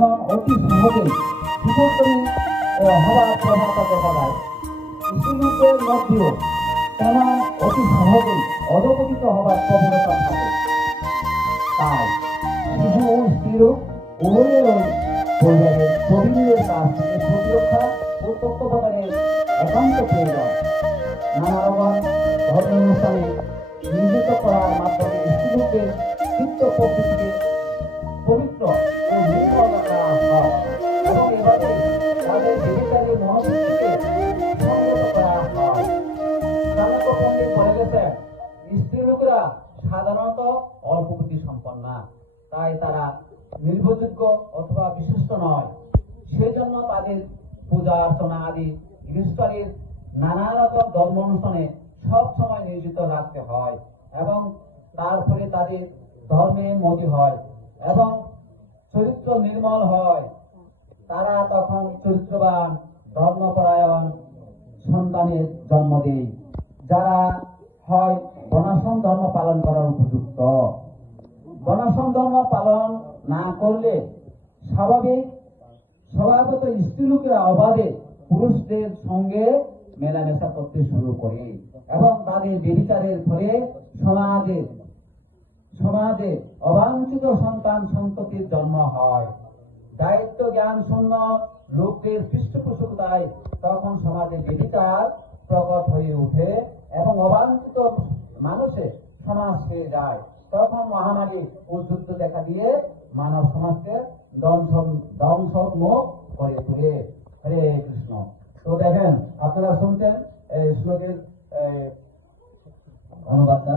অতি সহজে বিবর্তনী হওয়ার প্রবণতা দেখা যায়। স্ত্রীলোকের মধ্যেও তেমন অতি সহজেই অধপতিত হওয়ার প্রবণতা থাকে। তাই শিশু ও স্ত্রীলোক উভয়েরই পরিবারের প্রবীণদের কাছ থেকে প্রতিরক্ষা ও তত্ত্বাবধানের একান্ত প্রয়োজন। নানা রকম ধর্মীয় অনুষ্ঠানে নিয়োজিত করার মাধ্যমে স্ত্রীলোকের চিত্ত প্রকৃতিকে পবিত্র ও নির্মল রাখা হয় এবং এভাবে তাদের জীবিকারী মনোবৃত্তিকে সংযত করা হয়। চাণক্য পণ্ডিত বলে গেছেন, স্ত্রীলোকেরা সাধারণত অল্প বুদ্ধি সম্পন্না, তাই তারা নির্ভরযোগ্য অথবা বিশিষ্ট নয়। সেজন্য তাদের পূজা অর্চনা আদি গৃহস্থালীর নানা রকম ধর্ম অনুষ্ঠানে সব সময় নিয়োজিত রাখতে হয় এবং তার ফলে তাদের ধর্মে মতি হয় এবং চরিত্র নির্মল হয়। তারা তখন চরিত্রবান ধর্মপরায়ণ সন্তানের জন্ম দেয়, যারা হয় বর্ণাশ্রম ধর্ম পালন করার উপযুক্ত। বর্ণাশ্রম ধর্ম পালন না করলে স্বভাবত স্ত্রীলোকেরা অবাধে পুরুষদের সঙ্গে মেলামেশা করতে শুরু করে এবং তাদের ব্যভিচারের ফলে সমাজে অবাঞ্ছিত সন্তান সন্ততির জন্ম হয়। দায়িত্ব জ্ঞান শূন্য লোকদের পৃষ্ঠপোষকতায় তখন সমাজে ব্যভিচার প্রকট হয়ে ওঠে এবং অবাঞ্ছিত মানুষে সমাজ পেয়ে যায়। তখন মহামারী ও যুদ্ধ দেখা দিয়ে মানব সমাজকে ধ্বংসমুখ করে তোলে। হরে কৃষ্ণ। তো দেখেন, আপনারা শুনছেন এই শ্লোকের অনুবাদটা।